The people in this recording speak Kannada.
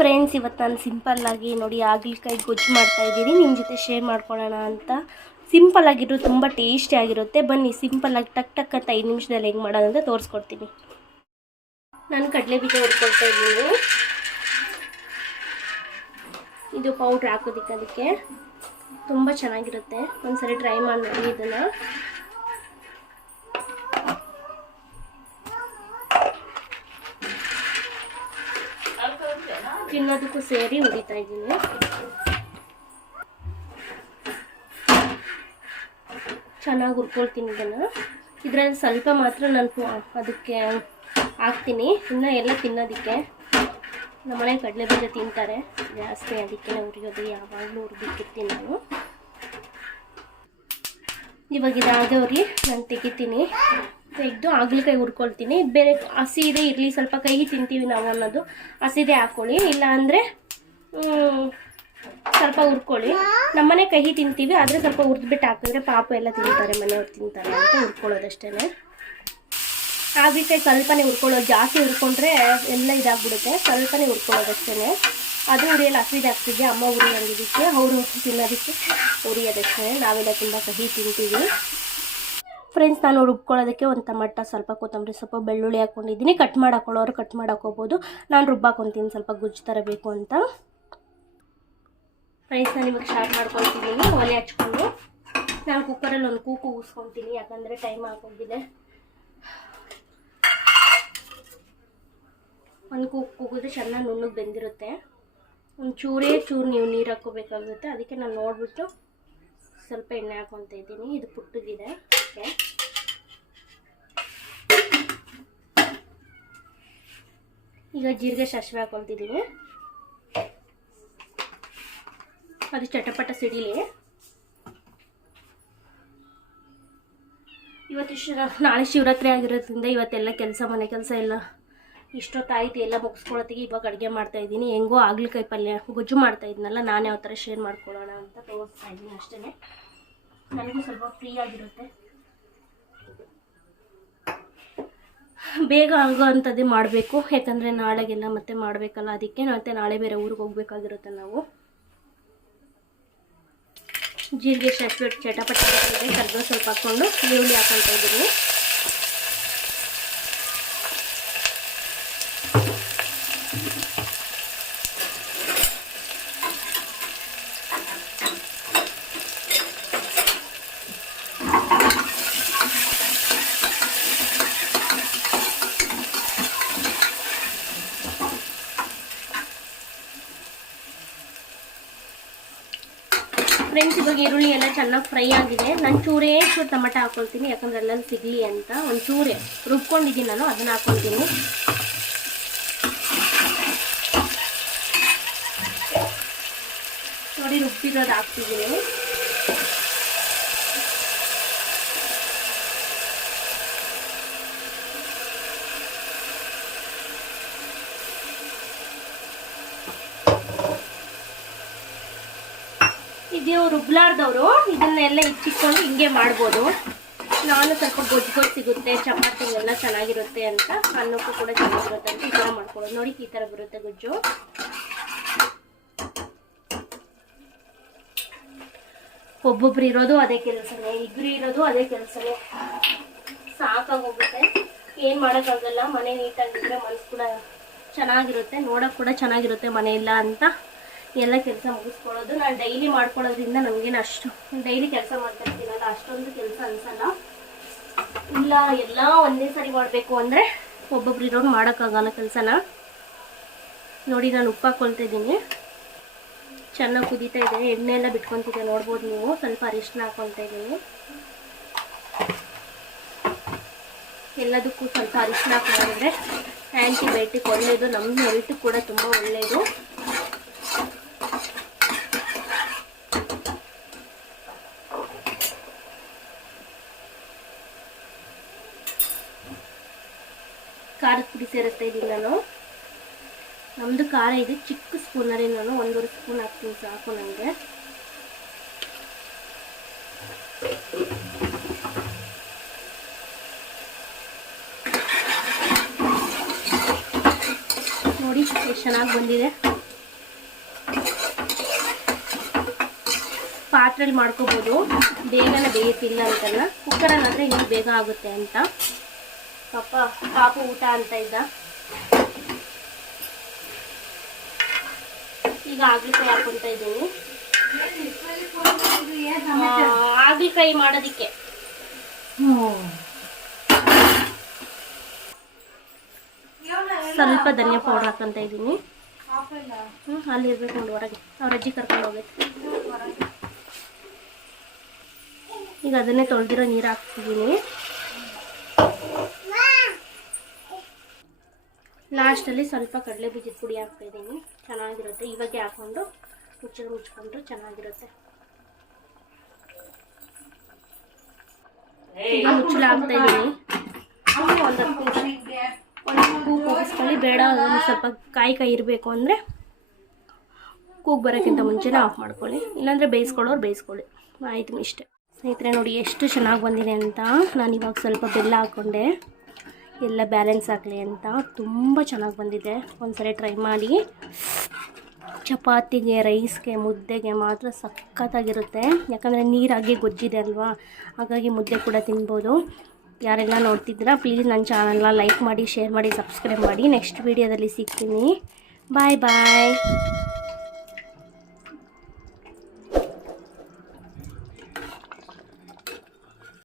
ಫ್ರೆಂಡ್ಸ್ ಇವತ್ತು ನಾನು ಸಿಂಪಲ್ಲಾಗಿ ನೋಡಿ ಹಾಗಲಕಾಯಿ ಗೊಜ್ಜು ಮಾಡ್ತಾ ಇದ್ದೀನಿ. ನಿಮ್ಮ ಜೊತೆ ಶೇರ್ ಮಾಡ್ಕೊಳ್ಳೋಣ ಅಂತ. ಸಿಂಪಲ್ ಆಗಿರೋ ತುಂಬ ಟೇಸ್ಟಿ ಆಗಿರುತ್ತೆ. ಬನ್ನಿ ಸಿಂಪಲ್ಲಾಗಿ ಟಕ್ ಟಕ್ ಅಂತ ಐದು ನಿಮಿಷದಲ್ಲಿ ಹೆಂಗೆ ಮಾಡೋದು ಅಂತ ತೋರಿಸ್ಕೊಡ್ತೀನಿ. ನಾನು ಕಡಲೆ ಬೀಜ ಹುರ್ಕೊಳ್ತಾ ಇದ್ದೀನಿ. ಇದು ಪೌಡ್ರ್ ಹಾಕೋದಿಕ್ಕೆ ಅದಕ್ಕೆ. ತುಂಬ ಚೆನ್ನಾಗಿರುತ್ತೆ. ಒಂದ್ಸರಿ ಟ್ರೈ ಮಾಡಿ ಇದನ್ನು. ತಿನ್ನೋದಕ್ಕೂ ಸೇರಿ ಹುರಿತಾ ಇದ್ದೀನಿ. ಚೆನ್ನಾಗಿ ಹುರ್ಕೊಳ್ತೀನಿ ಇದನ್ನು. ಇದರಲ್ಲಿ ಸ್ವಲ್ಪ ಮಾತ್ರ ನಾನು ಅದಕ್ಕೆ ಹಾಕ್ತೀನಿ. ಇನ್ನು ಎಲ್ಲ ತಿನ್ನೋದಕ್ಕೆ. ನಮ್ಮನೆ ಕಡಲೆ ಬೀಜ ತಿಂತಾರೆ. ಜಾಸ್ತಿ ಅದಕ್ಕೆ ಹುರಿಯೋದು ಯಾವಾಗಲೂ ಹುರಿದಿಕ್ಕಿರ್ತೀನಿ ನಾನು. ಇವಾಗ ಇದಾಗವ್ರಿ ನಾನು ತೆಗಿತೀನಿ. ತೆಗೆದು ಹಾಗಲಕಾಯಿ ಹುರ್ಕೊಳ್ತೀನಿ. ಬೇರೆ ಹಸಿದೆ ಇರಲಿ. ಸ್ವಲ್ಪ ಕೈಗೆ ತಿಂತೀವಿ ನಾವು ಅನ್ನೋದು. ಹಸಿದೆ ಹಾಕ್ಕೊಳ್ಳಿ ಇಲ್ಲ ಅಂದರೆ ಸ್ವಲ್ಪ ಹುರ್ಕೊಳ್ಳಿ. ನಮ್ಮನೆ ಕಹಿ ತಿಂತೀವಿ, ಆದರೆ ಸ್ವಲ್ಪ ಹುರಿದ್ಬಿಟ್ಟು ಹಾಕಿದ್ರೆ ಪಾಪ ಎಲ್ಲ ತಿಂತಾರೆ, ಮನೆಯವ್ರು ತಿಂತಾರೆ ಅಂತ ಹುರ್ಕೊಳ್ಳೋದಷ್ಟೇ ಹಾಗಲಕಾಯಿ ಸ್ವಲ್ಪನೇ ಹುರ್ಕೊಳ್ಳೋದು. ಜಾಸ್ತಿ ಹುರ್ಕೊಂಡ್ರೆ ಎಲ್ಲ ಇದಾಗ್ಬಿಡುತ್ತೆ. ಸ್ವಲ್ಪನೇ ಹುರ್ಕೊಳ್ಳೋದಷ್ಟೇ ಅದು ಉರಿಯಲ್ಲ ಹಸಿದೆ ಆಗ್ತಿದೆ ಅಮ್ಮ ಉರಿಯೋದಕ್ಕೆ ಅವರು ತಿನ್ನೋದಕ್ಕೆ ಉರಿಯೋದಕ್ಕೆ. ನಾವೆಲ್ಲ ತುಂಬ ಕಹಿ ತಿಂತೀವಿ. ಫ್ರೆಂಡ್ಸ್ ನಾನು ರುಬ್ಕೊಳ್ಳೋದಕ್ಕೆ ಒಂದು ಟಮಟ ಸ್ವಲ್ಪ ಕೊತ್ತಂಬರಿ, ಸ್ವಲ್ಪ ಬೆಳ್ಳುಳ್ಳಿ ಹಾಕ್ಕೊಂಡಿದ್ದೀನಿ ಕಟ್ ಮಾಡಿ ಹಾಕೊಳ್ಳೋರು ಕಟ್ ಮಾಡಿ ಹಾಕೋಬೋದು ನಾನು ರುಬ್ಬಾಕೊತೀನಿ ಸ್ವಲ್ಪ ಗುಜ್ಜು ಥರ ಬೇಕು ಅಂತ. ಫ್ರೆಂಡ್ಸ್ ನಾನು ಇವಾಗ ಸ್ಟಾರ್ಟ್ ಮಾಡ್ಕೊಳ್ತಿದ್ದೀನಿ. ಒಲೆ ಹಚ್ಕೊಂಡು ನಾನು ಕುಕ್ಕರಲ್ಲಿ ಒಂದು ಕೂಕು ಕೂಗಿಸ್ಕೊತೀನಿ, ಯಾಕಂದರೆ ಟೈಮ್ ಆಗೋಗಿದೆ. ಒಂದು ಕೂಗು ಕೂಗಿದ್ರೆ ಚೆನ್ನಾಗಿ ನುಣ್ಣಗೆ ಬೆಂದಿರುತ್ತೆ. ಒಂದು ಚೂರೇ ನೀವು ನೀರು ಹಾಕ್ಕೋಬೇಕಾಗುತ್ತೆ ಅದಕ್ಕೆ ನಾನು ನೋಡಿಬಿಟ್ಟು ಸ್ವಲ್ಪ ಎಣ್ಣೆ ಹಾಕೊತ ಇದ್ದೀನಿ. ಇದು ಪುಟ್ಟಗಿದೆ. ಓಕೆ. ಈಗ ಜೀರಿಗೆ ಸಾಸಿವೆ ಹಾಕೊತಿದ್ದೀನಿ ಅದು ಚಟಪಟ ಸಿಡಿಲಿ. ಇವತ್ತು ಶಿವ ನಾಳೆ ಶಿವರಾತ್ರಿ ಆಗಿರೋದ್ರಿಂದ ಇವತ್ತೆಲ್ಲ ಕೆಲಸ, ಮನೆ ಕೆಲಸ ಎಲ್ಲ ಇಷ್ಟೊತ್ತಾಯ್ತು ಎಲ್ಲ ಮುಗಿಸ್ಕೊಳತ್ತಿಗೆ ಇವಾಗ ಅಡುಗೆ ಮಾಡ್ತಾ ಇದ್ದೀನಿ. ಹೆಂಗೋ ಆಗ್ಲಿಕಾಯಿ ಪಲ್ಯ ಗೊಜ್ಜು ಮಾಡ್ತಾ ಇದ್ನಲ್ಲ, ನಾನು ಯಾವ ಥರ ಶೇರ್ ಮಾಡ್ಕೊಳ್ಳೋಣ ಅಂತ ತೋರಿಸ್ತಾ ಇದ್ದೀನಿ ಅಷ್ಟೇ ನನಗೂ ಸ್ವಲ್ಪ ಫ್ರೀ ಆಗಿರುತ್ತೆ. ಬೇಗ ಆಗೋ ಅಂಥದ್ದೇ ಮಾಡಬೇಕು. ಯಾಕಂದರೆ ನಾಳೆಗೆಲ್ಲ ಮತ್ತೆ ಮಾಡಬೇಕಲ್ಲ ಅದಕ್ಕೆ. ಮತ್ತೆ ನಾಳೆ ಬೇರೆ ಊರಿಗೆ ಹೋಗ್ಬೇಕಾಗಿರುತ್ತೆ ನಾವು. ಜೀರಿಗೆ ಸಾಸಿವೆ ಚಟಪಟ ಇದೆ. ಸ್ವಲ್ಪ ಹಾಕ್ಕೊಂಡು ಈರುಳ್ಳಿ ಹಾಕೊಳ್ತಾ ಇದ್ದೀನಿ. ಫ್ರೆಂಡ್ಸ್, ಇವಾಗ ಈರುಳ್ಳಿ ಎಲ್ಲ ಚೆನ್ನಾಗಿ ಫ್ರೈ ಆಗಿದೆ. ನಾನು ಚೂರೇ ಚೂರು ಟೊಮೆಟೊ ಹಾಕೊಳ್ತೀನಿ, ಯಾಕಂದ್ರೆ ಅಲ್ಲಲ್ಲಿ ಸಿಗಲಿ ಅಂತ. ಒಂದು ಚೂರೇ ರುಬ್ಕೊಂಡಿದ್ದೀನಿ ನಾನು, ಅದನ್ನ ಹಾಕೊಳ್ತೀನಿ. ನೋಡಿ, ರುಬ್ಬಿರೋದು ಹಾಕ್ತಿದ್ದೀನಿ. ಇದು ರುಬ್ಲಾರ್ದವರು. ಇದನ್ನೆಲ್ಲ ಇಚ್ಚಿಕೊಂಡು ಹಿಂಗೆ ಮಾಡ್ಬೋದು. ನಾನು ಸ್ವಲ್ಪ ಗೊಜ್ಜು ಸಿಗುತ್ತೆ, ಚಪಾತಿ ಎಲ್ಲ ಚೆನ್ನಾಗಿರುತ್ತೆ ಅಂತ. ಅನ್ನಕ್ಕೂ ಕೂಡ ಚೆನ್ನಾಗಿರುತ್ತೆ ಅಂತ ಈ ಥರ ಮಾಡ್ಕೊಳ್ಳೋದು. ನೋಡಿ ಈ ಥರ ಬರುತ್ತೆ ಗೊಜ್ಜು. ಒಬ್ಬೊಬ್ರು ಇರೋದು ಅದೇ ಕೆಲಸನೇ, ಇಬ್ರು ಇರೋದು ಅದೇ ಕೆಲಸನೇ. ಸಾಕಾಗೋಗುತ್ತೆ. ಏನು ಮಾಡೋಕ್ಕಾಗಲ್ಲ, ಮನೆ ನೀಟಾಗಿದ್ರೆ ಮನಸ್ಸು ಕೂಡ ಚೆನ್ನಾಗಿರುತ್ತೆ, ನೋಡೋಕೆ ಕೂಡ ಚೆನ್ನಾಗಿರುತ್ತೆ ಮನೆ ಇಲ್ಲ ಅಂತ. ಎಲ್ಲ ಕೆಲಸ ಮುಗಿಸ್ಕೊಳ್ಳೋದು. ನಾನು ಡೈಲಿ ಮಾಡ್ಕೊಳ್ಳೋದ್ರಿಂದ ನಮಗೇನು ಅಷ್ಟು ಡೈಲಿ ಕೆಲಸ ಮಾಡ್ತಾ ಇರ್ತೀನಲ್ಲ ಅಷ್ಟೊಂದು ಕೆಲಸ ಅನ್ಸಲ್ಲ. ಇಲ್ಲ, ಎಲ್ಲ ಒಂದೇ ಸರಿ ಮಾಡಬೇಕು ಅಂದರೆ ಒಬ್ಬೊಬ್ರು ಇರೋರು ಮಾಡೋಕ್ಕಾಗಲ್ಲ ಕೆಲಸನ. ನೋಡಿ, ನಾನು ಉಪ್ಪು ಹಾಕ್ಕೊಳ್ತಾ ಇದ್ದೀನಿ. ಚೆನ್ನಾಗಿ ಕುದೀತಾ ಇದೆ. ಎಣ್ಣೆ ಎಲ್ಲ ಬಿಟ್ಕೊತಿದ್ದೆ, ನೋಡ್ಬೋದು ನೀವು. ಸ್ವಲ್ಪ ಅರಿಶಿನ ಹಾಕ್ಕೊಳ್ತಾ ಇದ್ದೀನಿ. ಎಲ್ಲದಕ್ಕೂ ಸ್ವಲ್ಪ ಅರಿಶಿನ ಹಾಕೊಂಡ್ರೆ ಆ್ಯಂಟಿಬಯೋಟಿಕ್ ಒಳ್ಳೆಯದು ನಮ್ಮ ಹೆಲ್ತ್ ಕೂಡ ತುಂಬ ಒಳ್ಳೆಯದು ಖಾರದ ಪುಡಿ ಸೇರಿಸ್ತಾ ಇದ್ದೀನಿ ನಾನು. ನಮ್ಮದು ಖಾರ ಇದೆ, ಚಿಕ್ಕ ಸ್ಪೂನಲ್ಲಿ ನಾನು ಒಂದೂವರೆ ಸ್ಪೂನ್ ಹಾಕ್ತೀನಿ ಸಾಕು ನನಗೆ ನೋಡಿ ಎಷ್ಟು ಚೆನ್ನಾಗಿ ಬಂದಿದೆ. ಪಾತ್ರೆಯಲ್ಲಿ ಮಾಡ್ಕೋಬೋದು. ಬೇಗನೆ ಬೇಯುತ್ತಿಲ್ಲ ಅಂತಲ್ಲ. ಕುಕ್ಕರಲ್ಲಾದರೆ ಇನ್ನೂ ಬೇಗ ಆಗುತ್ತೆ ಅಂತ. ಪಾಪ ಪಾಪು ಊಟ ಅಂತ ಇದ್ದ. ಈಗ ಆಗ್ಲಿಕಾಯಿ ಹಾಕೊಂತ ಇದ್ದೀನಿ. ಆಗ್ಲಿಕಾಯಿ ಮಾಡೋದಿಕ್ಕೆ. ಸ್ವಲ್ಪ ಧನಿಯಾ ಪೌಡರ್ ಹಾಕೊಂತ ಇದ್ದೀನಿ. ಹ್ಮ್, ಅಲ್ಲಿ ಇರ್ಬೇಕು ನೋಡಿ ಹೊರಗೆ. ಅವ್ರ ಅಜ್ಜಿ ಕರ್ಕೊಂಡು ಹೋಗೈತೆ ಈಗ ಅದನ್ನೇ ತೊಳೆದಿರೋ ನೀರು ಹಾಕ್ತಿದ್ದೀನಿ. ಲಾಸ್ಟಲ್ಲಿ ಸ್ವಲ್ಪ ಕಡಲೆ ಬೀಜದ ಪುಡಿ ಹಾಕ್ತಾ ಇದ್ದೀನಿ. ಚೆನ್ನಾಗಿರುತ್ತೆ. ಇವಾಗೆ ಹಾಕ್ಕೊಂಡು ಮುಚ್ಚಿ ಮುಚ್ಕೊಂಡ್ರೆ ಚೆನ್ನಾಗಿರುತ್ತೆ. ಈಗ ಮುಚ್ಚಳ ಹಾಕ್ತಾ ಇದ್ದೀನಿ. ಒಂದು ಹತ್ತು ಕೂಗಿಸ್ಕೊಳ್ಳಿ. ಬೇಡ ಒಂದು ಸ್ವಲ್ಪ ಕಾಯಿ ಕಾಯಿ ಇರಬೇಕು ಅಂದರೆ ಕೂಗ್ ಬರೋಕ್ಕಿಂತ ಮುಂಚೆನೇ ಆಫ್ ಮಾಡ್ಕೊಳ್ಳಿ. ಇಲ್ಲಾಂದರೆ ಬೇಯಿಸ್ಕೊಳ್ಳೋರು ಬೇಯಿಸ್ಕೊಳ್ಳಿ. ಆಯಿತು ಇಷ್ಟೇ. ಸ್ನೇಹಿತರೆ ನೋಡಿ ಎಷ್ಟು ಚೆನ್ನಾಗಿ ಬಂದಿದೆ ಅಂತ ನಾನು ಇವಾಗ ಸ್ವಲ್ಪ ಬೆಲ್ಲ ಹಾಕ್ಕೊಂಡೆ ಎಲ್ಲ ಬ್ಯಾಲೆನ್ಸ್ ಆಗಲಿ ಅಂತ ತುಂಬ ಚೆನ್ನಾಗಿ ಬಂದಿದೆ. ಒಂದ್ಸರಿ ಟ್ರೈ ಮಾಡಿ. ಚಪಾತಿಗೆ, ರೈಸ್ಗೆ, ಮುದ್ದೆಗೆ ಮಾತ್ರ ಸಖತ್ತಾಗಿರುತ್ತೆ. ಯಾಕಂದರೆ ನೀರಾಗಿ ಗೊಜ್ಜಿದೆ ಅಲ್ವಾ? ಹಾಗಾಗಿ ಮುದ್ದೆ ಕೂಡ ತಿನ್ಬೋದು. ಯಾರೆಲ್ಲ ನೋಡ್ತಿದ್ದೀರಾ ಪ್ಲೀಸ್ ನನ್ನ ಚಾನಲ್ನ ಲೈಕ್ ಮಾಡಿ ಶೇರ್ ಮಾಡಿ ಸಬ್ಸ್ಕ್ರೈಬ್ ಮಾಡಿ. ನೆಕ್ಸ್ಟ್ ವೀಡಿಯೋದಲ್ಲಿ ಸಿಗ್ತೀನಿ. ಬಾಯ್ ಬಾಯ್